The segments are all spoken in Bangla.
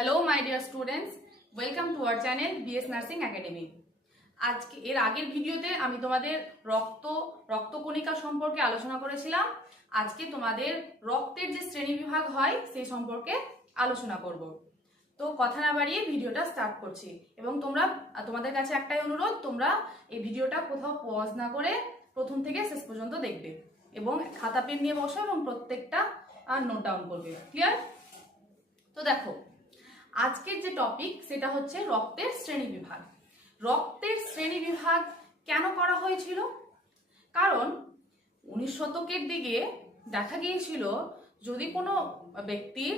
Hello my dear students, welcome to our channel BS nursing academy. আজকে এর আগের ভিডিওতে আমি তোমাদের রক্তকণিকা সম্পর্কে আলোচনা করেছিলাম। আজকে তোমাদের রক্তের যে শ্রেণীবিভাগ হয় সেই সম্পর্কে আলোচনা করব। তো কথা না বাড়িয়ে ভিডিওটা স্টার্ট করছি এবং তোমাদের কাছে একটাই অনুরোধ, তোমরা এই ভিডিওটা কোথাও পজ না করে প্রথম থেকে শেষ পর্যন্ত দেখবে এবং খাতা পেন নিয়ে বসো এবং প্রত্যেকটা নোট ডাউন করবে। ক্লিয়ার? তো দেখো, আজকের যে টপিক সেটা হচ্ছে রক্তের শ্রেণীবিভাগ। রক্তের শ্রেণীবিভাগ কেন করা হয়েছিল? কারণ 19 শতকের দিকে দেখা গিয়েছিল যদি কোনো ব্যক্তির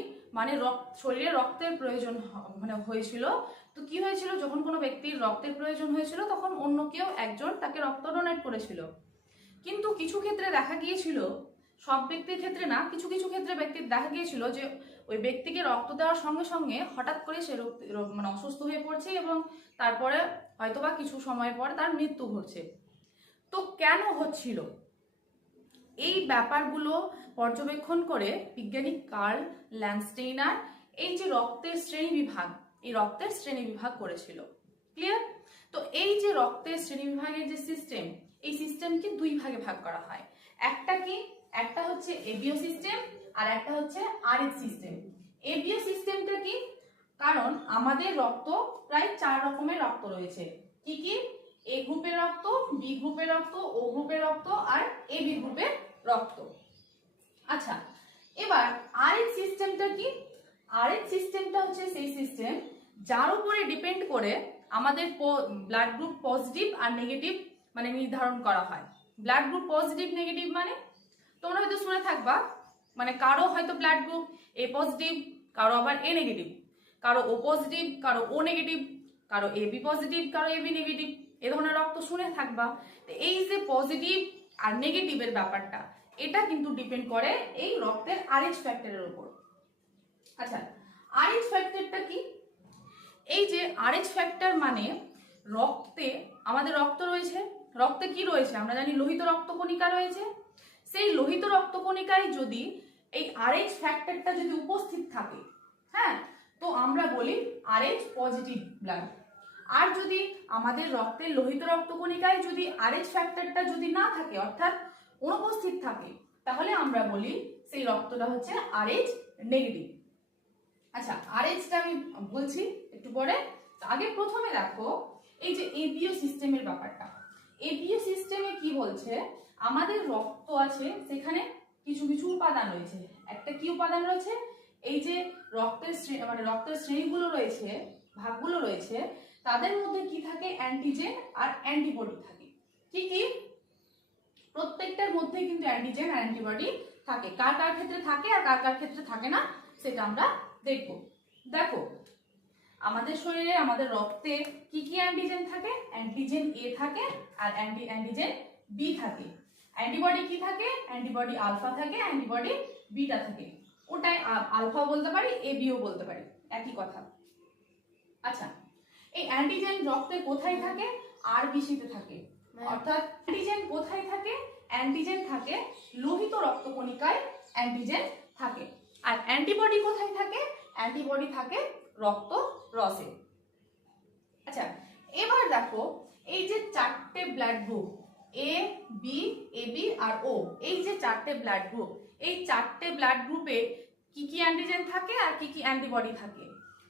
শরীরে রক্তের প্রয়োজন হয়েছিল, তো কি হয়েছিল, যখন কোনো ব্যক্তির রক্তের প্রয়োজন হয়েছিল তখন অন্য কেউ একজন তাকে রক্ত ডোনেট করেছিল। কিন্তু কিছু ক্ষেত্রে দেখা গিয়েছিল, সব ব্যক্তির ক্ষেত্রে না, কিছু কিছু ক্ষেত্রে ব্যক্তির দেখা গিয়েছিল যে ওই ব্যক্তিকে রক্ত দেওয়ার সঙ্গে সঙ্গে হঠাৎ করে সে অসুস্থ হয়ে পড়ছে এবং তারপরে হয়তোবা কিছু সময় পর তার মৃত্যু ঘটছে। তো কেন হচ্ছিল? এই ব্যাপারগুলো পর্যবেক্ষণ করে বিজ্ঞানী কার্ল ল্যান্ডস্টেইনার এই যে রক্তের শ্রেণীবিভাগ করেছিল। ক্লিয়ার? তো এই যে রক্তের শ্রেণীবিভাগের যে সিস্টেম, এই সিস্টেমকে দুই ভাগে ভাগ করা হয়। একটা হচ্ছে এবিও সিস্টেম আর একটা হচ্ছে আরএইচ সিস্টেম। এবিও সিস্টেমটা কি? কারণ আমাদের রক্ত প্রায় 4 রকমের রক্ত রয়েছে। কি কি? এ গ্রুপের রক্ত, বি গ্রুপের রক্ত, ও গ্রুপের রক্ত আর এবি গ্রুপের রক্ত। আচ্ছা, এবার আরএইচ সিস্টেমটা কি? আরএইচ সিস্টেমটা হচ্ছে সেই সিস্টেম যার উপরে ডিপেন্ড করে আমাদের ব্লাড গ্রুপ পজিটিভ আর নেগেটিভ নির্ধারণ করা হয়। ব্লাড গ্রুপ পজিটিভ নেগেটিভ তোমরা হয়তো শুনে থাকবা, কারো হয়তো ব্লাড গ্রুপ এ পজিটিভ, কারো আবার এ নেগেটিভ, কারো ও পজিটিভ, কারো ও নেগেটিভ, কারো এবি পজিটিভ, কারো এবি নেগেটিভ, এ ধরনের রক্ত শুনে থাকবা। এই যে পজিটিভ আর নেগেটিভের ব্যাপারটা, এটা কিন্তু ডিপেন্ড করে এই রক্তের আরএইচ ফ্যাক্টরের উপর। আচ্ছা, আরএইচ ফ্যাক্টরটা কি? এই যে আরএইচ ফ্যাক্টর আমাদের রক্ত রয়েছে, রক্তে কি রয়েছে আমরা জানি, লোহিত রক্তকণিকা রয়েছে। সেই লোহিত রক্তকণিকায় যদি এই আরএইচ ফ্যাক্টরটা যদি উপস্থিত থাকে, হ্যাঁ, তো আমরা বলি আরএইচ পজিটিভ ব্লাড। আর যদি আমাদের রক্তের লোহিত রক্তকণিকায় যদি আরএইচ ফ্যাক্টরটা যদি না থাকে, অর্থাৎ অনুপস্থিত থাকে, তাহলে আমরা বলি সেই রক্তটা হচ্ছে আরএইচ নেগেটিভ। আচ্ছা, আরএইচটা আমি বলছি একটু পরে। আগে প্রথমে দেখো এই যে এবিও সিস্টেমের ব্যাপারটা। এবিও সিস্টেমে কি বলছে, আমাদের রক্ত আছে, সেখানে কিছু কিছু উপাদান রয়েছে। একটা কি উপাদান রয়েছে? এই যে রক্তের শ্রেণীগুলো রয়েছে, ভাগগুলো রয়েছে, তাদের মধ্যে কি থাকে? অ্যান্টিজেন আর অ্যান্টিবডি থাকে। কি কি? প্রত্যেকটার মধ্যে কিন্তু অ্যান্টিজেন আর অ্যান্টিবডি থাকে। কার কার ক্ষেত্রে থাকে আর কার কার ক্ষেত্রে থাকে না সেটা আমরা দেখবো। দেখো, আমাদের শরীরে, আমাদের রক্তে কি কি অ্যান্টিজেন থাকে? অ্যান্টিজেন এ থাকে আর অ্যান্টিজেন বি থাকে। অ্যান্টিবডি কি থাকে? অ্যান্টিবডি আলফা থাকে, অ্যান্টিবডি বিটা থাকে। ওটাই আলফা বলতে পারি, এ বিও বলতে পারি, একই কথা। আচ্ছা, এই অ্যান্টিজেন রক্তে কোথায় থাকে? আরবিসিতে থাকে। অর্থাৎ অ্যান্টিজেন কোথায় থাকে? অ্যান্টিজেন থাকে লোহিত রক্তকণিকায়, অ্যান্টিজেন থাকে। আর অ্যান্টিবডি কোথায় থাকে? অ্যান্টিবডি থাকে রক্ত রসে। আচ্ছা, এবার দেখো এই যে 4টে blood group A B, AB আর ও, এই যে 4টে ব্লাড গ্রুপ, এই 4টে ব্লাড গ্রুপে কি কি অ্যান্টিজেন থাকে আর কি কি অ্যান্টিবডি থাকে,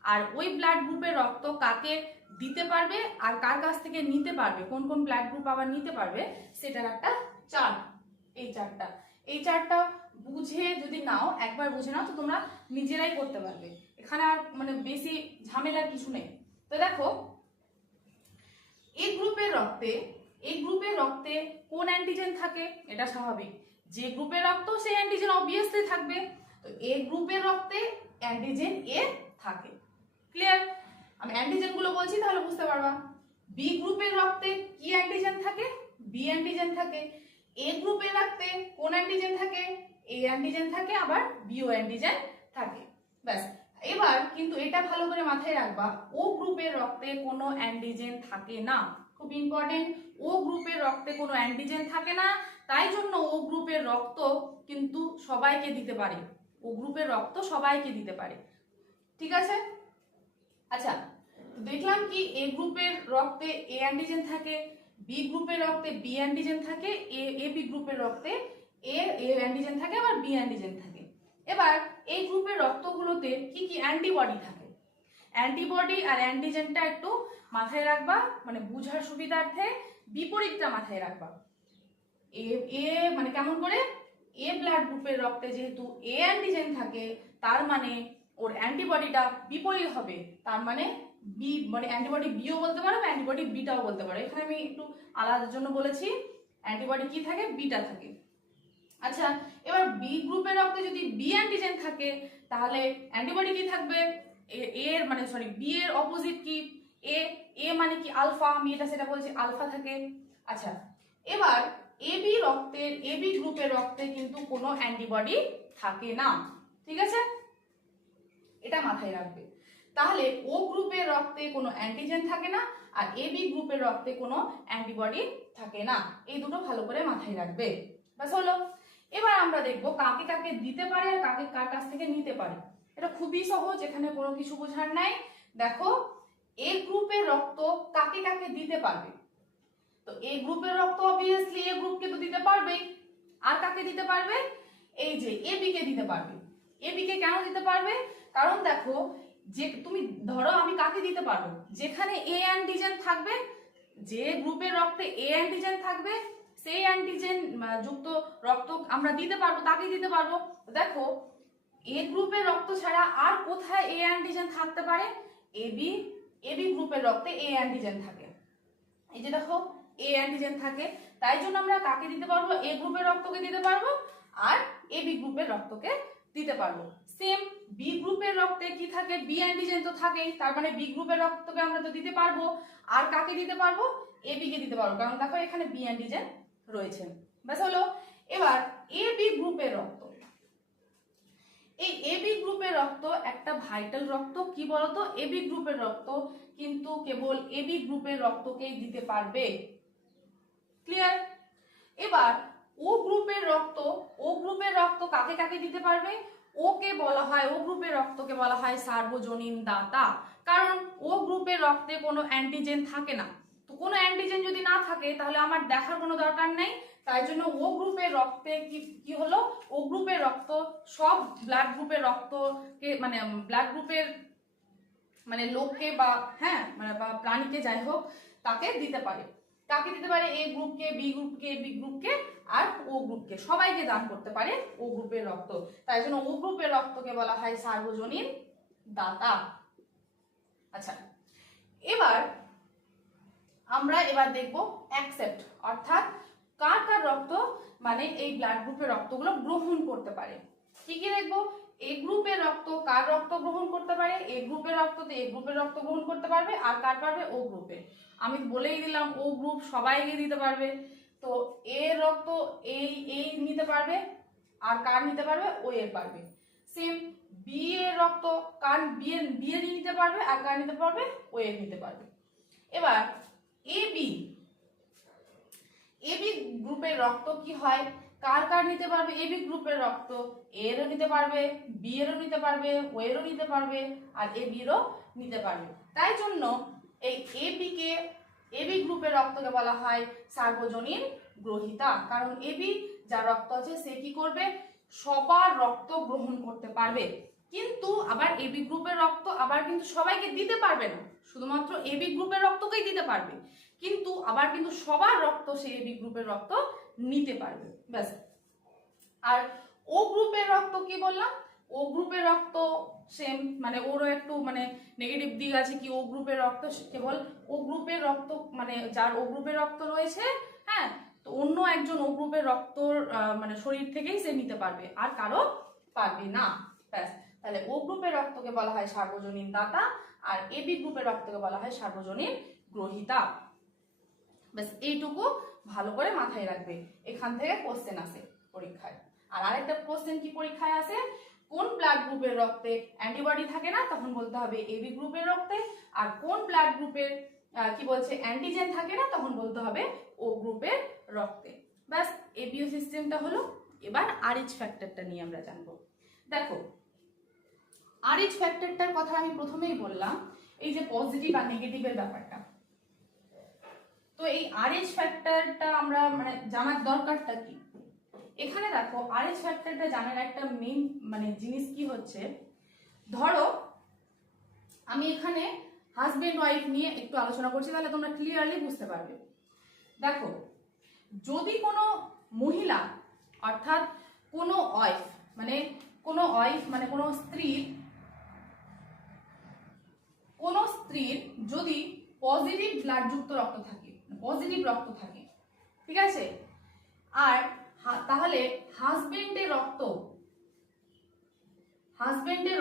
আর ওই ব্লাড গ্রুপের রক্ত কাকে দিতে পারবে আর কার কাছ থেকে নিতে পারবে, কোন কোন ব্লাড গ্রুপ আবার নিতে পারবে, সেটার একটা চার্ট। এই চার্টটা বুঝে যদি নাও, একবার বুঝে নাও, তো তোমরা নিজেরাই করতে পারবে। এখানে আর বেশি ঝামেলার কিছু নেই। তো দেখো, এই গ্রুপের রক্তে কোন অ্যান্টিজেন থাকে? এটা স্বাভাবিক, যে গ্রুপের রক্ত সেই অ্যান্টিজেন অবভিয়াসলি থাকবে। তো এ গ্রুপের রক্তে অ্যান্টিজেন এ থাকে। ক্লিয়ার? আমি অ্যান্টিজেন গুলো বলছি তাহলে বুঝতে পারবা। বি গ্রুপের রক্তে কি অ্যান্টিজেন থাকে? বি অ্যান্টিজেন থাকে। এ গ্রুপের রক্তে কোন অ্যান্টিজেন থাকে? এ অ্যান্টিজেন থাকে, আবার বিও অ্যান্টিজেন থাকে। ব্যাস, এবার কিন্তু এটা ভালো করে মাথায় রাখবা, ও গ্রুপের রক্তে কোনো অ্যান্টিজেন থাকে না। খুব ইম্পর্টেন্ট, ও গ্রুপের রক্তে কোনো অ্যান্টিজেন থাকে না, তাই জন্য ও গ্রুপের রক্ত কিন্তু সবাইকে দিতে পারে। ও গ্রুপের রক্ত সবাইকে দিতে পারে। ঠিক আছে? আচ্ছা, দেখলাম কি এ গ্রুপের রক্তে এ অ্যান্টিজেন থাকে, বি গ্রুপের রক্তে বি অ্যান্টিজেন থাকে, এ বি গ্রুপের রক্তে এ অ্যান্টিজেন থাকে, আবার বি অ্যান্টিজেন থাকে। এবার এই গ্রুপের রক্তগুলোতে কি কি অ্যান্টিবডি থাকে। অ্যান্টিবডি আর অ্যান্টিজেনটা একটু মাথায় রাখবা, মানে বুঝার সুবিধার্থে বিপরীতটা মাথায় রাখবা। এ এ মানে কেমন করে, এ ব্লাড গ্রুপের রক্তে যেহেতু এ অ্যান্টিজেন থাকে, তার মানে ওর অ্যান্টিবডিটা বিপরীত হবে, তার মানে বি, মানে অ্যান্টিবডি বিও বলতে পারো, অ্যান্টিবডি বিটাও বলতে পারো। এখানে আমি একটু আলাদার জন্য বলেছি, অ্যান্টিবডি কি থাকে, বিটা থাকে। আচ্ছা, এবার বি গ্রুপের রক্তে যদি বি অ্যান্টিজেন থাকে, তাহলে অ্যান্টিবডি কি থাকবে, এর মানে সরি বি এর অপোজিট কি, এ, এ মানে কি আলফা, আমি এটা সেটা বলছি, আলফা থাকে। আচ্ছা, এবার এবি রক্তের, এবি গ্রুপের রক্তে কিন্তু কোনো অ্যান্টিবডি থাকে না, ঠিক আছে, এটা মাথায় রাখবে। তাহলে ও গ্রুপের রক্তে কোনো অ্যান্টিজেন থাকে না, আর এবি গ্রুপের রক্তে কোনো অ্যান্টিবডি থাকে না, এই দুটো ভালো করে মাথায় রাখবে। ব্যাস হলো। এবার আমরা দেখব কাকে কাকে দিতে পারে আর কাকে কার কাছ থেকে নিতে পারে। এটা খুবই সহজ, এখানে কোনো কিছু বোঝার নাই। দেখো, এ গ্রুপের রক্ত কাকে কাকে দিতে পারবে, তো এ গ্রুপের রক্ত অবভিয়াসলি এ গ্রুপকে তো দিতে পারবেই। আর কাকে দিতে পারবে, এই যে এবি কে দিতে পারবে। এবি কে কেন দিতে পারবে, কারণ দেখো, যে তুমি ধরো আমি কাকে দিতে পারবো, যেখানে এ অ্যান্টিজেন থাকবে, যে গ্রুপের রক্তে এ অ্যান্টিজেন থাকবে, সেই অ্যান্টিজেন যুক্ত রক্ত আমরা দিতে পারবো, তাকে দিতে পারবো। দেখো, এ গ্রুপের রক্ত ছাড়া আর কোথায় এ অ্যান্টিজেন থাকতে পারে, এবি, এবি গ্রুপের রক্তে এ অ্যান্টিজেন থাকে, এই যে দেখো এ অ্যান্টিজেন থাকে, তাই জন্য আমরা কাকে দিতে পারবো, এ গ্রুপের রক্তকে দিতে পারবো, আর এ বি গ্রুপের রক্তকে দিতে পারবো। সেম বি গ্রুপের রক্তে কি থাকে, বি অ্যান্টিজেন তো থাকেই, তার মানে বি গ্রুপের রক্তকে আমরা তো দিতে পারবো। আর কাকে দিতে পারবো, এ বি কে দিতে পারবো, কারণ দেখো এখানে বি অ্যান্টিজেন রয়েছে। ব্যাস হলো। এবার এ বি গ্রুপের রক্ত, এই এবি গ্রুপের রক্ত একটা ভাইটাল রক্ত, কি বলতো, এবি গ্রুপের রক্ত কিন্তু কেবল এবি গ্রুপের রক্তকেই দিতে পারবে। ক্লিয়ার। এবার ও গ্রুপের রক্ত, ও গ্রুপের রক্ত কাকে কাকে দিতে পারবে, ওকে বলা হয়, ও গ্রুপের রক্তকে বলা হয় সার্বজনীন দাতা, কারণ ও গ্রুপের রক্তে কোনো অ্যান্টিজেন থাকে না। তো কোনো অ্যান্টিজেন যদি না থাকে তাহলে আমার দেখার কোনো দরকার নেই, তাই জন্য ও গ্রুপের রক্তে কি হলো, ও গ্রুপের রক্ত সব ব্লাড গ্রুপের রক্তকে, মানে ব্লাড গ্রুপের মানে লোককে বা হ্যাঁ মানে বা প্রাণীকে যাই হোক তাকে দিতে পারে। কাকে দিতে পারে, এ গ্রুপকে, বি গ্রুপকে, বি গ্রুপকে আর ও গ্রুপকে, সবাইকে দান করতে পারে ও গ্রুপের রক্ত, তাই জন্য ও গ্রুপের রক্তকে বলা হয় সার্বজনীন দাতা। আচ্ছা, এবার আমরা দেখব অ্যাকসেপ্ট, অর্থাৎ কার কার রক্ত মানে এই ব্লাড গ্রুপের রক্তগুলো গ্রহণ করতে পারে। কি কি দেখবো, এ গ্রুপের রক্ত কার রক্ত গ্রহণ করতে পারে, এ গ্রুপের রক্ততে এ গ্রুপের রক্ত গ্রহণ করতে পারবে, আর কার পারবে, ও গ্রুপে। আমি বলেই দিলাম ও গ্রুপ সবাইকে দিতে পারবে, তো এর রক্ত এই নিতে পারবে, আর কার নিতে পারবে, ও এর পারবে। সেম বি এর রক্ত কার, বি এর নিতে পারবে, আর কার নিতে পারবে, ও এর নিতে পারবে। এবার এবি, এবি গ্রুপের রক্ত কি হয়, কার কার নিতে পারবে, এবি গ্রুপের রক্ত এরও নিতে পারবে, বি এরও নিতে পারবে, ও এরও নিতে পারবে, আর এ বিরও নিতে পারবে। তাই জন্য এই এবি গ্রুপের রক্তকে বলা হয় সার্বজনীন গ্রহীতা, কারণ এবি যার রক্ত আছে সে কি করবে, সবার রক্ত গ্রহণ করতে পারবে। কিন্তু আবার এবি গ্রুপের রক্ত আবার কিন্তু সবাইকে দিতে পারবে না, শুধুমাত্র এবি গ্রুপের রক্তকেই দিতে পারবে, কিন্তু আবার কিন্তু সবার রক্ত সেই এবি গ্রুপের রক্ত নিতে পারবে। ব্যাস। আর ও গ্রুপের রক্ত কি বললাম, ও গ্রুপের রক্ত সেম, মানে ওরও একটু মানে নেগেটিভ দিক আছে, কি ও গ্রুপের রক্ত কেবল ও গ্রুপের রক্ত, মানে যার ও গ্রুপের রক্ত রয়েছে, হ্যাঁ, তো অন্য একজন ও গ্রুপের রক্ত মানে শরীর থেকেই সে নিতে পারবে, আর কারো পারবে না। ব্যাস। তাহলে ও গ্রুপের রক্তকে বলা হয় সার্বজনীন দাতা, আর এবি গ্রুপের রক্তকে বলা হয় সার্বজনীন গ্রহীতা। ব্যাস, এইটুকু ভালো করে মাথায় রাখবে, এখান থেকে কোশ্চেন আসে পরীক্ষায়। আর আরেকটা কোশ্চেন কি পরীক্ষায় আসে, কোন ব্লাড গ্রুপের রক্তে অ্যান্টিবডি থাকে না, তখন বলতে হবে এবি গ্রুপের রক্তে, আর কোন ব্লাড গ্রুপের কি বলছে অ্যান্টিজেন থাকে না, তখন বলতে হবে ও গ্রুপের রক্তে। ব্যাস, এবিও সিস্টেমটা হলো। এবার আরএইচ ফ্যাক্টরটা নিয়ে আমরা জানবো। দেখো, আরএইচ ফ্যাক্টরটার কথা আমি প্রথমেই বললাম, এই যে পজিটিভ আর নেগেটিভের ব্যাপারটা। তো এই RH ফ্যাক্টরটা আমরা মানে জানার দরকারটা কি, এখানে দেখো RH ফ্যাক্টরটা জানার একটা মেইন মানে জিনিস কি হচ্ছে, ধরো আমি এখানে হাজবেন্ড ওয়াইফ নিয়ে একটু আলোচনা করছি, তাহলে তোমরা ক্লিয়ারলি বুঝতে পারবে। দেখো যদি কোনো মহিলা অর্থাৎ কোনো ওয়াইফ মানে কোনো স্ত্রীর যদি পজিটিভ ব্লাড যুক্ত রক্ত থাকে, পজিটিভ রক্ত থাকে, ঠিক আছে, আর তাহলে হাজবেন্ডের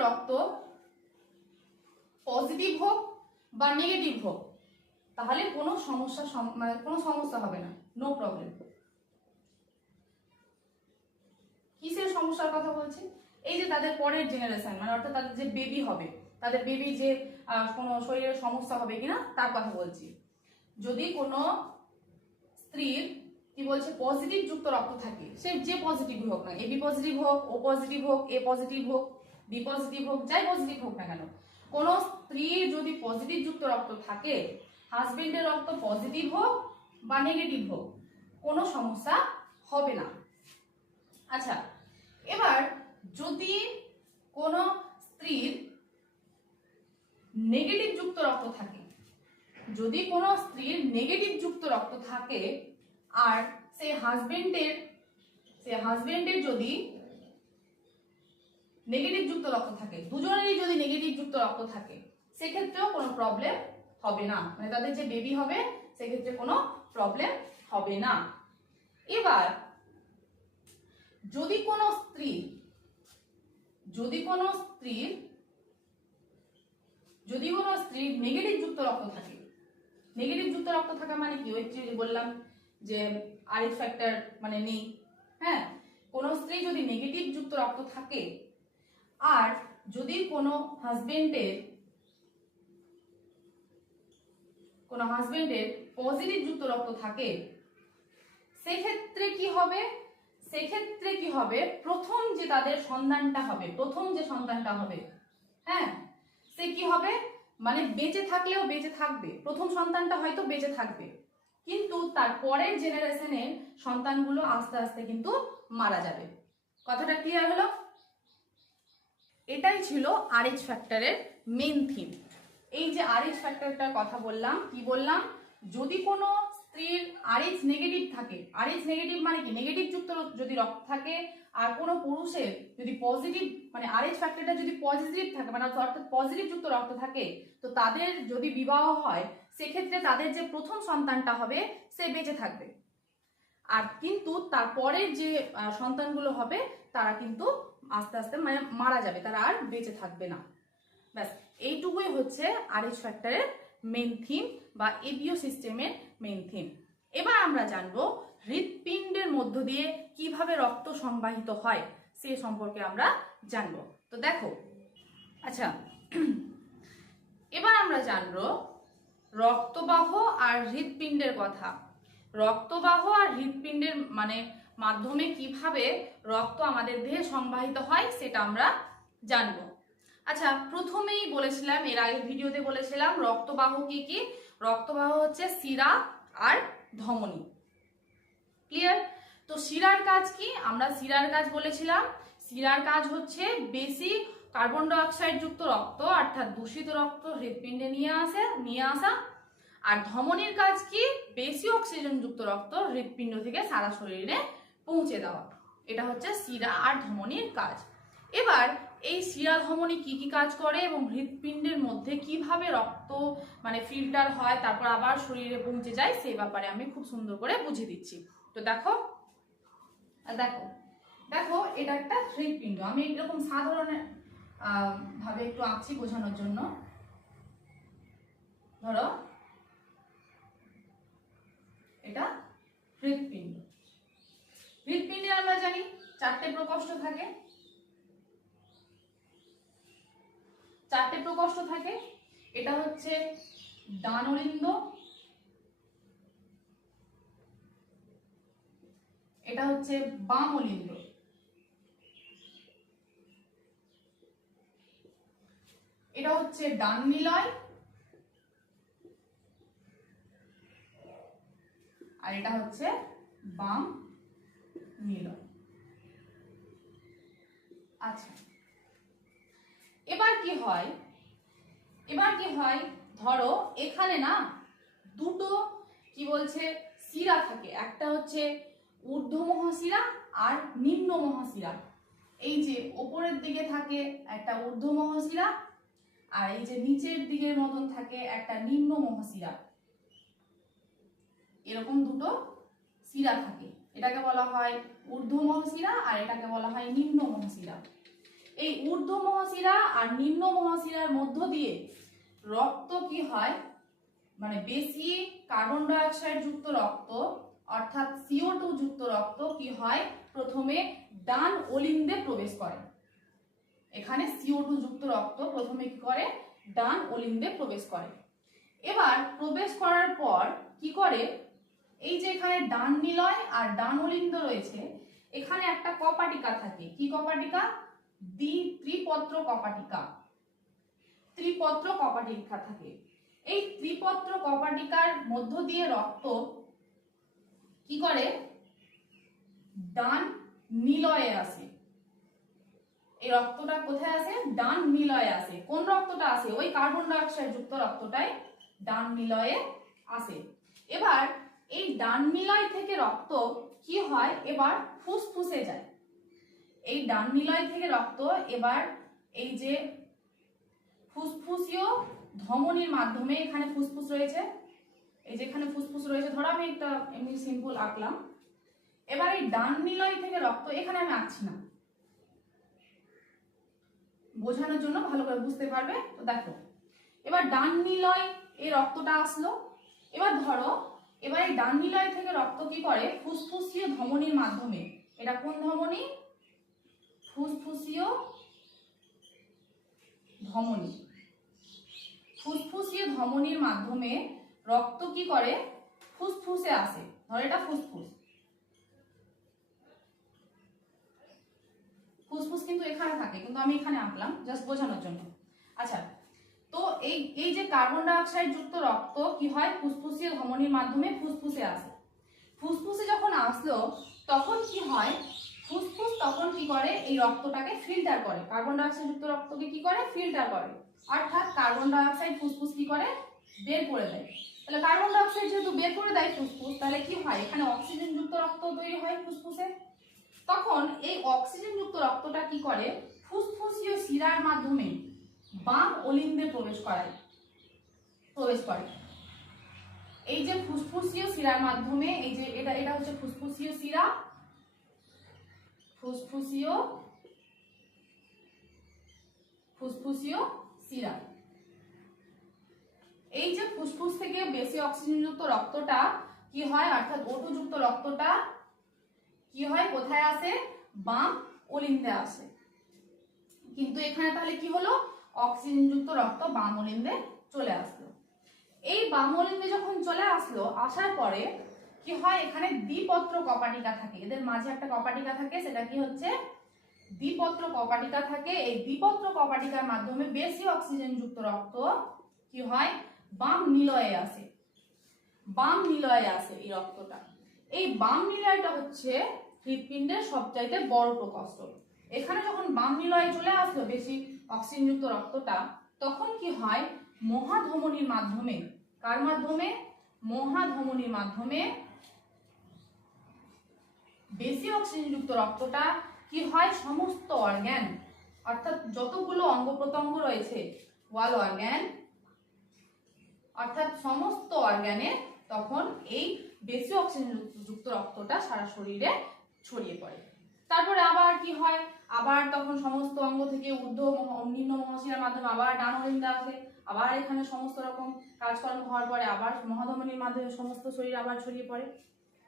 রক্ত পজিটিভ হোক বা নেগেটিভ হোক, তাহলে কোনো সমস্যা হবে না, নো প্রবলেম। কিসের সমস্যার কথা বলছি, এই যে তাদের পরের জেনারেশন মানে অর্থাৎ তাদের যে বেবি হবে, তাদের বেবি যে কোনো শরীরের সমস্যা হবে কিনা তার কথা বলছি। যদি কোনো স্ত্রীর কি বলছে পজিটিভ যুক্ত রক্ত থাকে, সে যে পজিটিভ হোক না, এবি পজিটিভ হোক, ও পজিটিভ হোক, এ পজিটিভ হোক, বি পজিটিভ হোক, যাই পজিটিভ হোক না কেন, কোনো স্ত্রীর যদি পজিটিভ যুক্ত রক্ত থাকে, হাজবেন্ডের রক্ত পজিটিভ হোক বা নেগেটিভ হোক, কোনো সমস্যা হবে না। আচ্ছা, এবার যদি কোনো স্ত্রীর নেগেটিভ যুক্ত রক্ত থাকে, যদি কোনো স্ত্রীর নেগেটিভ যুক্ত রক্ত থাকে আর সে হাজবেন্ডের যদি নেগেটিভ যুক্ত রক্ত থাকে, দুজনেরই যদি নেগেটিভ যুক্ত রক্ত থাকে, সেক্ষেত্রেও কোনো প্রবলেম হবে না, মানে তাদের যে বেবি হবে সেক্ষেত্রে কোনো প্রবলেম হবে না। এবার যদি কোনো স্ত্রীর নেগেটিভ যুক্ত রক্ত থাকে, নেগেটিভ যুক্ত রক্ত থাকা মানে কি, ওই যে বললাম যে RH ফ্যাক্টর মানে নেই, হ্যাঁ, কোন স্ত্রী যদি নেগেটিভ যুক্ত রক্ত থাকে আর যদি কোনো হাজবেন্ডের পজিটিভ যুক্ত রক্ত থাকে, সেক্ষেত্রে কি হবে, প্রথম যে সন্তানটা হবে, হ্যাঁ, সে কি হবে মানে বেঁচে থাকলেও বেঁচে থাকবে, প্রথম সন্তানটা হয়তো বেঁচে থাকবে, কিন্তু তার পরের জেনারেশনের সন্তানগুলো আস্তে আস্তে কিন্তু মারা যাবে। কথাটা ক্লিয়ার হলো? এটাই ছিল RH ফ্যাক্টরের মেইন থিম। এই যে RH ফ্যাক্টরটার কথা বললাম, কি বললাম, যদি কোনো স্ত্রীর RH নেগেটিভ থাকে, RH নেগেটিভ মানে কি, নেগেটিভ যুক্ত যদি রক্ত থাকে, আর কোনো পুরুষের যদি পজিটিভ মানে RH ফ্যাক্টরটা যদি পজিটিভ থাকে মানে অর্থাৎ পজিটিভ যুক্ত রক্ত থাকে, তো তাদের যদি বিবাহ হয়, সেক্ষেত্রে তাদের যে প্রথম সন্তানটা হবে সে বেঁচে থাকবে, আর কিন্তু তারপরের যে সন্তানগুলো হবে তারা কিন্তু আস্তে আস্তে মানে মারা যাবে, তারা আর বেঁচে থাকবে না। ব্যাস, এইটুকুই হচ্ছে RH ফ্যাক্টরের মেইন থিম বা এবিও সিস্টেমের মেইন থিম। এবার আমরা জানবো হৃৎপিণ্ডের মধ্য দিয়ে কিভাবে রক্ত সংবাহিত হয় সে সম্পর্কে আমরা জানবো। তো দেখো, আচ্ছা, এবার আমরা জানবো রক্তবাহ আর হৃৎপিণ্ডের কথা। রক্তবাহ আর হৃৎপিণ্ডের মানে মাধ্যমে কিভাবে রক্ত আমাদের দেহে সংবাহিত হয় সেটা আমরা জানবো। আচ্ছা, প্রথমেই বলেছিলাম, এর আগের ভিডিওতে বলেছিলাম রক্তবাহ কি কি, রক্তবাহ হচ্ছে শিরা আর ধমনী। ক্লিয়ার? তো শিরার কাজ কি, আমরা শিরার কাজ বলেছিলাম, শিরার কাজ হচ্ছে বেশি কার্বন ডাই অক্সাইড যুক্ত রক্ত অর্থাৎ দূষিত রক্ত হৃৎপিণ্ডে নিয়ে আসা, আর ধমনীর কাজ কি, বেশি অক্সিজেন যুক্ত রক্ত হৃৎপিণ্ড থেকে সারা শরীরে পৌঁছে দেওয়া। এটা হচ্ছে শিরা আর ধমনীর কাজ। এবার এই শিরা ধমনী কি কি কাজ করে এবং হৃৎপিণ্ডের মধ্যে কিভাবে রক্ত মানে ফিল্টার হয় তারপর আবার শরীরে পৌঁছে যায় সেই ব্যাপারে আমি খুব সুন্দর করে বুঝিয়ে দিচ্ছি। তো দেখো দেখো দেখো এটা একটা হৃৎপিণ্ড, আমি এরকম সাধারণ ভাবে একটু আঁকছি বোঝানোর জন্য। ধরো এটা হৃৎপিণ্ড। হৃৎপিণ্ডে আমরা জানি 4টে প্রকোষ্ঠ থাকে, 4টে প্রকোষ্ঠ থাকে। এটা হচ্ছে ডান অলিন্দ, এটা হচ্ছে বাম অলিন্দ, এটা হচ্ছে ডান নিলয় আর এটা হচ্ছে বাম নিলয়। আচ্ছা, এবার কি হয় ধরো এখানে না দুটো কি বলছে শিরা থাকে, একটা হচ্ছে ঊর্ধ্ব মহাশিরা আর নিম্ন মহাশিরা। এই যে ওপরের দিকে থাকে একটা ঊর্ধ্ব মহাশিরা, আর এই যে নিচের দিকের মতন থাকে একটা নিম্ন মহাশিরা। এরকম দুটো শিরা থাকে, এটাকে বলা হয় ঊর্ধ্ব মহাশিরা আর এটাকে বলা হয় নিম্ন মহাশিরা। এই ঊর্ধ্ব মহাশিরা আর নিম্ন মহাশিরার মধ্য দিয়ে রক্ত কি হয়, মানে বেশি কার্বন ডাই অক্সাইড যুক্ত রক্ত অর্থাৎ CO2 যুক্ত রক্ত কি হয়, প্রথমে ডান অলিন্দে প্রবেশ করে। এখানে CO2 যুক্ত রক্ত প্রথমে কি করে, ডান অলিন্দে প্রবেশ করে। এবার প্রবেশ করার পর কি করে, এই যে এখানে ডান নিলয় আর ডান অলিন্দ রয়েছে, এখানে একটা কপাটিকা থাকে। কি কপাটিকা? ত্রিপত্র কপাটিকা। ত্রিপত্র কপাটিকা থাকে। এই ত্রিপত্র কপাটিকার মধ্য দিয়ে রক্ত কি করে, ডান নিলয়ে আসে। এই রক্তটা কোথায় আসে? ডান নিলয়ে আসে। কোন রক্তটা আসে? ওই কার্বন ডাই অক্সাইড যুক্ত রক্তটাই ডান নিলয়ে আসে। এবার এই ডান নিলয় থেকে রক্ত কি হয়, এবার ফুসফুসে যায়। এই ডান নিলয় থেকে রক্ত এবার এই যে ফুসফুসীয় ধমনীর মাধ্যমে, এখানে ফুসফুস রয়েছে, এই যে এখানে ফুসফুস রয়েছে, ধরো আমি একটা এমনি সিম্পল আঁকলাম। এবার এই ডান নিলয় থেকে রক্ত, এখানে আমি আঁকছি না, বোঝানোর জন্য ভালো করে বুঝতে পারবে। তো দেখো এবার ডান নিলয় এই রক্তটা আসলো। এবার ধরো এবার এই ডান নিলয় থেকে রক্ত কি করে, ফুসফুসীয় ধমনীর মাধ্যমে, এটা কোন ধমনী? ফুসফুসীয় ধমনী। ফুসফুসীয় ধমনীর মাধ্যমে রক্ত কি করে, ফুসফুসে আসে। ধরো এটা ফুসফুস, ফুসফুস কিন্তু এখানে থাকে, কিন্তু আমি এখানে আঁকলাম জাস্ট বোঝানোর জন্য। আচ্ছা, তো এই যে কার্বন ডাই অক্সাইড যুক্ত রক্ত কি হয়, ফুসফুসীয় ধমনীর মাধ্যমে ফুসফুসে আসে। ফুসফুসে যখন আসলো তখন কি হয়, ফুসফুস তখন কি করে, এই রক্তটাকে ফিল্টার করে। কার্বন ডাই অক্সাইড যুক্ত রক্তকে কি করে, ফিল্টার করে। অর্থাৎ কার্বন ডাই অক্সাইড ফুসফুস কি করে, বের করে দেয়। তাহলে কার্বন ডাই অক্সাইড যেহেতু বের করে দেয় ফুসফুস, তাহলে কি হয়, এখানে অক্সিজেন যুক্ত রক্ত তৈরি হয় ফুসফুসে। তখন এই অক্সিজেন যুক্ত রক্তটা কি করে, ফুসফুসীয় শিরার মাধ্যমে বাম অলিন্দে প্রবেশ করে। এই যে ফুসফুসীয় শিরার মাধ্যমে, এই যে এটা হচ্ছে ফুসফুসীয় শিরা, ফুসফুসীয় শিরা। এই যে ফুসফুস থেকে বেশি অক্সিজেন যুক্ত রক্তটা কি হয়, অর্থাৎ O2 যুক্ত রক্তটা কি হয়, কোথায় আসে, বাম অলিন্দে আসে। কিন্তু এখানে তাহলে কি হলো, অক্সিজেন যুক্ত রক্ত বাম অলিন্দে চলে আসলো। এই বাম অলিন্দে যখন চলে আসলো, আসার পরে কি হয়, এখানে দ্বিপত্র কপাটিকা থাকে। এদের মাঝে একটা কপাটিকা থাকে, সেটা কি হচ্ছে, দ্বিপত্র কপাটিকা থাকে। এই দ্বিপত্র কপাটিকার মাধ্যমে বেশি অক্সিজেন যুক্ত রক্ত কি হয়, বাম নিলয়ে আসে। বাম নিলয়ে আসে এই রক্তটা। এই বাম নিলয়টা হচ্ছে হৃৎপিণ্ডের সবচাইতে বড় প্রকোষ্ঠ। এখানে যখন বাম নিলয়ে চলে আসলো বেশি অক্সিজেন যুক্ত রক্তটা, তখন কি হয়, মহাধমনীর মাধ্যমে, কার মাধ্যমে, মহাধমনীর মাধ্যমে বেশি অক্সিজেন যুক্ত রক্তটা কি হয়, সমস্ত অর্গান, অর্থাৎ যতগুলো অঙ্গ প্রত্যঙ্গ রয়েছে, ওয়াল অর্গান, অর্থাৎ সমস্ত অর্গানে তখন এই বেশি অক্সিজেন যুক্ত রক্তটা সারা শরীরে ছড়িয়ে পড়ে। তারপরে আবার কি হয়, আবার তখন সমস্ত অঙ্গ থেকে ঊর্ধ্ব নিম্ন মহাশিরার মাধ্যমে আবার ডান অলিন্দে আসে। আবার এখানে সমস্ত রকম কাজকর্ম হওয়ার পরে আবার মহাধমনীর মাধ্যমে সমস্ত শরীর আবার ছড়িয়ে পড়ে।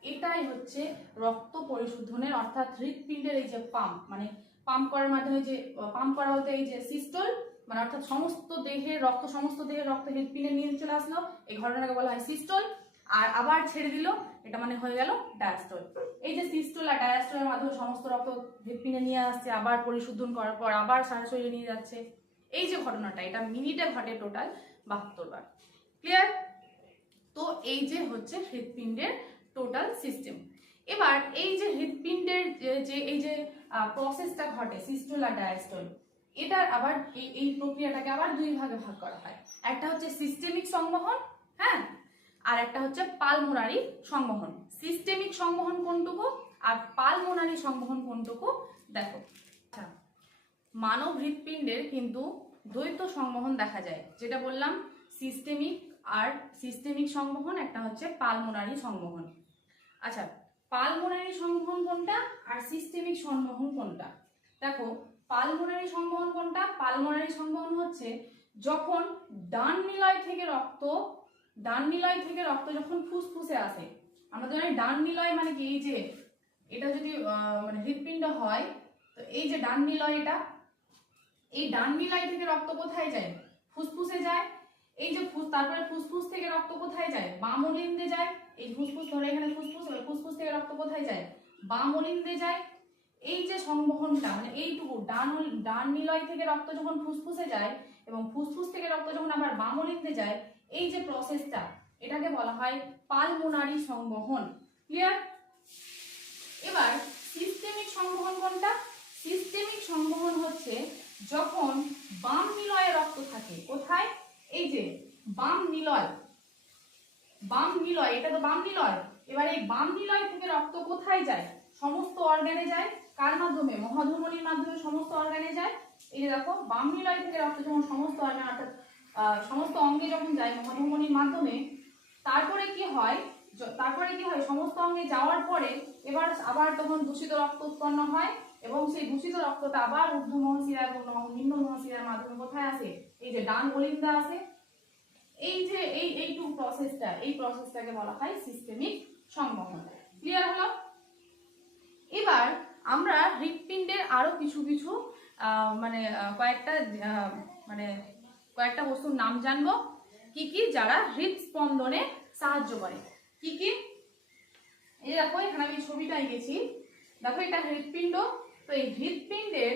এটাই হচ্ছে রক্ত পরিশোধনের, অর্থাৎ হৃৎপিণ্ডের এই যে পাম্প, মানে পাম্প করার মাধ্যমে, যে পাম্প করা বলতে এই যে সিস্টল, মানে অর্থাৎ সমস্ত দেহের রক্ত হৃৎপিণ্ডে নিয়ে চলে আসলো, এই ঘটনাটাকে বলা হয় সিস্টল। আর আবার ছেড়ে দিল, এটা মানে হয়ে গেল ডায়াস্টল। এই যে সিস্টল আর ডায়াস্টলের মাধ্যমে সমস্ত রক্ত হৃৎপিণ্ডে নিয়ে আসছে, আবার পরিশোধন করার পর আবার সারা শরীরে নিয়ে যাচ্ছে। এই যে ঘটনাটা, এটা মিনিটে ঘটে টোটাল 72 বার। ক্লিয়ার? তো এই যে হচ্ছে হৃৎপিণ্ডের টোটাল সিস্টেম। এবার এই যে হৃৎপিণ্ডের যে এই যে প্রসেসটা ঘটে সিস্টোল আর ডায়াস্টোল, এটার আবার এই প্রক্রিয়াটাকে আবার দুই ভাগে ভাগ করা হয়। একটা হচ্ছে সিস্টেমিক সংবহন, হ্যাঁ, আর একটা হচ্ছে পালমোনারি সংবহন। সিস্টেমিক সংবহন কোনটুকু আর পালমোনারি সংবহন কোনটুকু দেখো। আচ্ছা, মানব হৃৎপিণ্ডের কিন্তু দ্বৈত সংবহন দেখা যায়, যেটা বললাম সিস্টেমিক সংবহন, একটা হচ্ছে পালমোনারি সংবহন। আচ্ছা, পালমোনারি সংবহন কোনটা আর সিস্টেমিক সংবহন কোনটা? দেখো, পালমোনারি সংবহন কোনটা? পালমোনারি সংবহন হচ্ছে যখন ডান নিলয় থেকে রক্ত যখন ফুসফুসে আসে। আমরা জানি ডান নিলয় মানে কি, এই যে এটা যদি মানে হৃৎপিণ্ড হয়, তো এই যে ডান নিলয়, এই ডান নিলয় থেকে রক্ত কোথায় যায়? ফুসফুসে যায়। এই যে তারপরে ফুসফুস থেকে রক্ত কোথায় যায়? বাম অলিন্দে যায়। এই ফুসফুস ধরে এখানে ফুসফুস থেকে রক্ত কোথায় যায়? বাম অলিন্দে যায়। এই যে সংবহনটা মানে এইটুকু ডান নিলয় থেকে রক্ত যখন ফুসফুসে যায় এবং ফুসফুস থেকে রক্ত যখন আবার বাম অলিন্দে যায়, এই যে প্রসেসটা, এটাকে বলা হয় পালমোনারি সংবহন। ক্লিয়ার? এবার সিস্টেমিক সংবহন কোনটা? সিস্টেমিক সংবহন হচ্ছে যখন বাম নিলয়ে রক্ত থাকে। কোথায়? এই যে বাম নিলয়, এটা তো বাম নিলয়। এবার এই বাম নিলয় থেকে রক্ত কোথায় যায়? সমস্ত অর্গানে যায়। কার মাধ্যমে? মহাধমনির মাধ্যমে সমস্ত অর্গানে যায়। এই যে দেখো, বাম নিলয় থেকে রক্ত যখন সমস্ত অর্গান অর্থাৎ সমস্ত অঙ্গে যখন যায় মহাধমনির মাধ্যমে, তারপরে কি হয় সমস্ত অঙ্গে যাওয়ার পরে এবার আবার তখন দূষিত রক্ত উৎপন্ন হয় এবং সেই দূষিত রক্তটা আবার ঊর্ধ্ব মহাশিরা এবং নিম্ন মহাশিরার মাধ্যমে কোথায় আসে? এই যে ডান অলিন্দে আসে। এই যে এইটুকু প্রসেসটা, এই প্রসেসটাকে বলা হয় সিস্টেমিক সংবহন। ক্লিয়ার হলো? এবার আমরা হৃৎপিণ্ডের আরো কিছু মানে কয়েকটা বস্তুর নাম জানবো। কি কি? যারা হৃদস্পন্দনে সাহায্য করে। কি কি? এই দেখো, এখানে আমি ছবিটা এঁকেছি। দেখো, এটা হৃৎপিণ্ড। তো এই হৃৎপিণ্ডের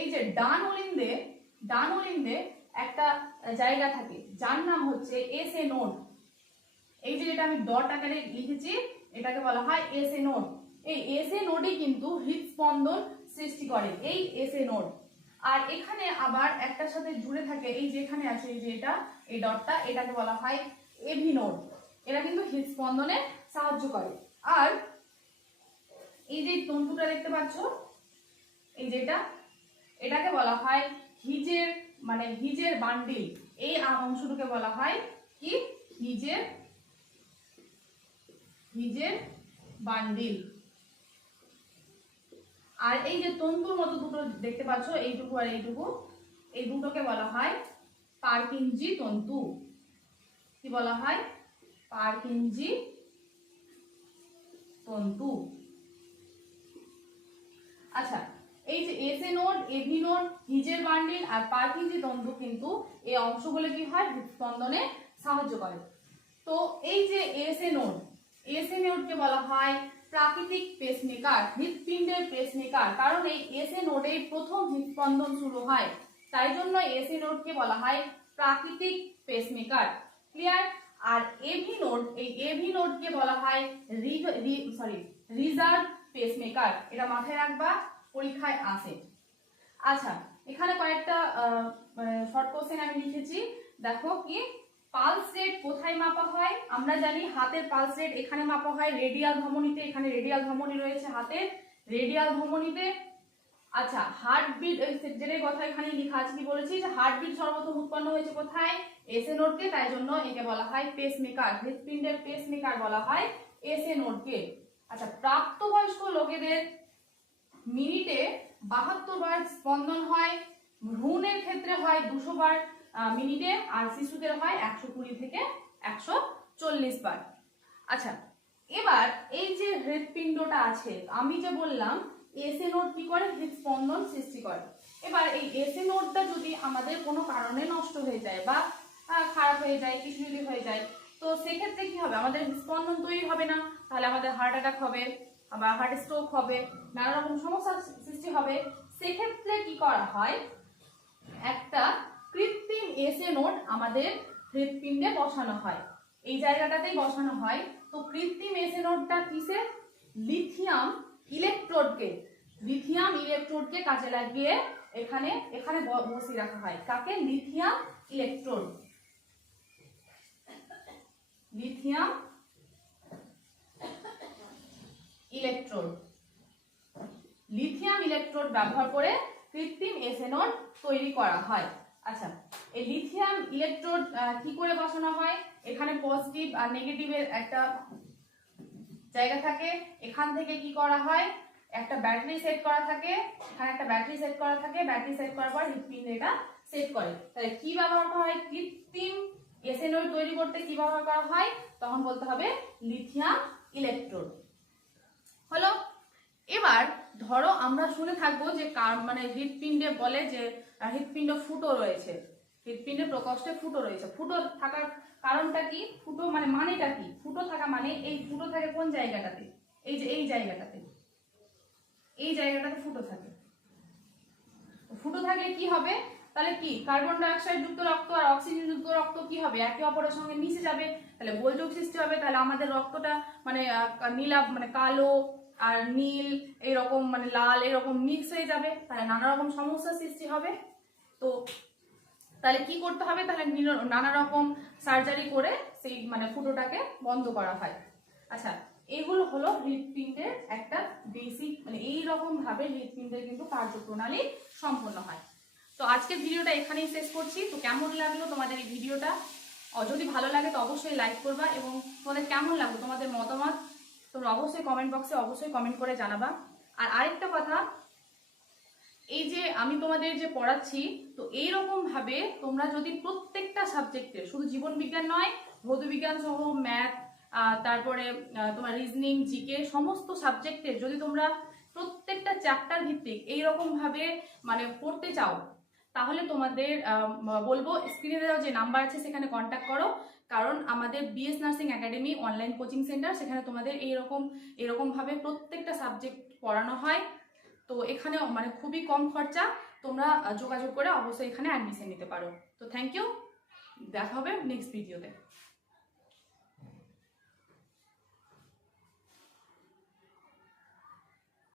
এই যে ডান অলিন্দে একটা জায়গা থাকে যার নাম হচ্ছে এসএ নোড। এই যে যেটা আমি ডট আকারে লিখেছি, এটাকে বলা হয় এসএ নোড। এই এসএ নোডই কিন্তু হৃদস্পন্দন সৃষ্টি করে, এই এসএ নোড। আর এখানে আবার একটার সাথে জুড়ে থাকে, এই যেখানে আছে এই যে এটা, এই ডটটা, এটাকে বলা হয় এভি নোড। এরা কিন্তু হৃদস্পন্দনে সাহায্য করে। আর এই যে তন্তুটা দেখতে পাচ্ছ, এই যেটা, এটাকে বলা হয় হিজের বান্ডিল। এই অংশটাকে বলা হয় কি? হিজের বান্ডিল। আর এই যে তন্তুর মতো দুটো দেখতে পাচ্ছ, এইটুকু আর এইটুকু, এই দুটোকে বলা হয় পারকিনজি তন্তু। কি বলা হয়? পারকিনজি তন্তু। আচ্ছা, এই যে এসএ নোড, এভি নোড, হিজের বান্ডিল আর পারকিনজি তন্তু কিন্তু এই অংশগুলো কি হয়? হৃদস্পন্দনে সাহায্য করে। তো এই যে এসএ নোডকে বলা হয় প্রাকৃতিক পেসমেকার, হৃৎপিণ্ডের পেসমেকার। কারণ এই এসএ নোডে প্রথম হৃদস্পন্দন শুরু হয়, তাই জন্য এসএ নোডকে বলা হয় প্রাকৃতিক পেসমেকার। ক্লিয়ার? আর এভি নোডকে বলা হয় রিজার্ভ পেসমেকার। এটা মাথায় রাখবা, পরীক্ষায় আসে। আচ্ছা, এখানে কয়েকটা শর্ট কোশ্চেন আমি লিখেছি। দেখো কি? পালস রেট কোথায় মাপা হয়? আমরা জানি হাতের পালস রেট এখানে মাপা হয় রেডিয়াল ধমনীতে। এখানে রেডিয়াল ধমনী রয়েছে হাতের, রেডিয়াল ধমনীতে। আচ্ছা, হার্টবিট, যেটার কথা এখানে লেখা আছে, কি বলেছি যে হার্টবিট সর্বপ্রথম উৎপন্ন হয়েছে কোথায়? এসএ নোডকে, তাই জন্য একে বলা হয় পেসমেকার। হৃৎপিণ্ডের পেসমেকার বলা হয় এসএ নোডকে। আচ্ছা, প্রাপ্তবয়স্ক লোকেদের মিনিটে 72 বার স্পন্দন হয়, ভ্রূণের ক্ষেত্রে হয় 200 বার মিনিটে, আর শিশুদের হয় 120 থেকে 140 বার। আচ্ছা, এবার এই যে হৃৎপিণ্ডটা আছে, আমি যে বললাম এসএ নোড কি করে? হৃদস্পন্দন সৃষ্টি করে। এবার এই এসএ নোডটা যদি আমাদের কোনো কারণে নষ্ট হয়ে যায় বা খারাপ হয়ে যায়, কিছু যদি হয়ে যায়, তো সেক্ষেত্রে কি হবে? আমাদের হৃদস্পন্দন তৈরি হবে না, তাহলে আমাদের হার্ট অ্যাটাক হবে বা হার্ট স্ট্রোক হবে, নানা রকম সমস্যার সৃষ্টি হবে। সেক্ষেত্রে কি করা হয়? একটা কৃত্রিম এসএ নোড আমাদের হৃৎপিণ্ডে বসানো হয়। এই জায়গাটাতেই বসানো হয়। তো কৃত্রিম এসএ নোডটা কিসের? লিথিয়াম ইলেকট্রোডকে কাজে লাগিয়ে এখানে বসিয়ে রাখা হয়। কাকে? লিথিয়াম ইলেকট্রোড লিথিয়াম ইলেকট্রোড ব্যবহার করে কৃত্রিম এসএ নোড তৈরি করা হয়। আচ্ছা, এই লিথিয়াম ইলেকট্রোড কি করে বসানো হয়? এখানে পজিটিভ আর নেগেটিভের একটা জায়গা থাকে। এখান থেকে কি করা হয়? একটা ব্যাটারি সেট করা থাকে, এখানে একটা ব্যাটারি সেট করা থাকে। ব্যাটারি সেট করার পর হৃৎপিণ্ডে এটা সেট করে। তাহলে কি ব্যবহার করা হয়? কৃত্রিম এসএ নোড তৈরি করতে কি ব্যবহার করা হয়? তখন বলতে হবে লিথিয়াম ইলেকট্রোড। হলো। এবার ধরো আমরা শুনে থাকবো যে মানে হৃৎপিণ্ডে বলে যে হৃৎপিণ্ড ফুটো রয়েছে, হৃৎপিণ্ডের প্রকোষ্ঠে ফুটো রয়েছে। ফুটো থাকার কারণটা কি? ফুটো মানেটা কি? ফুটো থাকা মানে এই ফুটো থাকে কোন জায়গাটাতে? এই যে এই জায়গাটাতে ফুটো থাকে। ফুটো থাকলে কি হবে? তাহলে কি কার্বন ডাই অক্সাইড যুক্ত রক্ত আর অক্সিজেন যুক্ত রক্ত কি হবে? একে অপরের সঙ্গে মিশে যাবে, তাহলে গোলযোগ সৃষ্টি হবে। তাহলে আমাদের রক্তটা নীলা কালো আর নীল এরকম লাল এরকম মিক্স হয়ে যাবে, তাহলে নানা রকম সমস্যার সৃষ্টি হবে। তো তাহলে কি করতে হবে? তাহলে নানা রকম সার্জারি করে সেই ফুটোটাকে বন্ধ করা হয়। আচ্ছা, এগুলো হলো হৃৎপিণ্ডের একটা বেসিক এইরকম ভাবে হৃৎপিণ্ডের কিন্তু কার্যপ্রণালী সম্পন্ন হয়। তো আজকের ভিডিওটা এখানেই শেষ করছি। তো কেমন লাগলো তোমাদের এই ভিডিওটা? যদি ভালো লাগে তো অবশ্যই লাইক করবা, এবং তোমাদের কেমন লাগলো তোমাদের মতামত তোমরা অবশ্যই কমেন্ট বক্সে অবশ্যই কমেন্ট করে জানাবা। আর আরেকটা কথা, এই যে আমি তোমাদের যে পড়াচ্ছি, তো এইরকম ভাবে তোমরা যদি প্রত্যেকটা সাবজেক্টে, শুধু জীবন বিজ্ঞান নয়, ভৌত বিজ্ঞান সহ ম্যাথ, তারপরে তোমার রিজনিং, জিকে, সমস্ত সাবজেক্টে যদি তোমরা প্রত্যেকটা চ্যাপ্টার ভিত্তিক এইরকম ভাবে পড়তে চাও, তাহলে তোমাদের বলবো স্ক্রিনে দেওয়া যে নাম্বার আছে সেখানে কন্ট্যাক্ট করো। কারণ আমাদের BS nursing academy online coaching centre, সেখানে তোমাদের এরকম ভাবে প্রত্যেকটা সাবজেক্ট পড়ানো হয়। তো এখানে খুবই কম খরচা, তোমরা যোগাযোগ করে অবশ্যই এখানে অ্যাডমিশন নিতে পারো। তো থ্যাংক ইউ, দেখা হবে নেক্সট ভিডিওতে।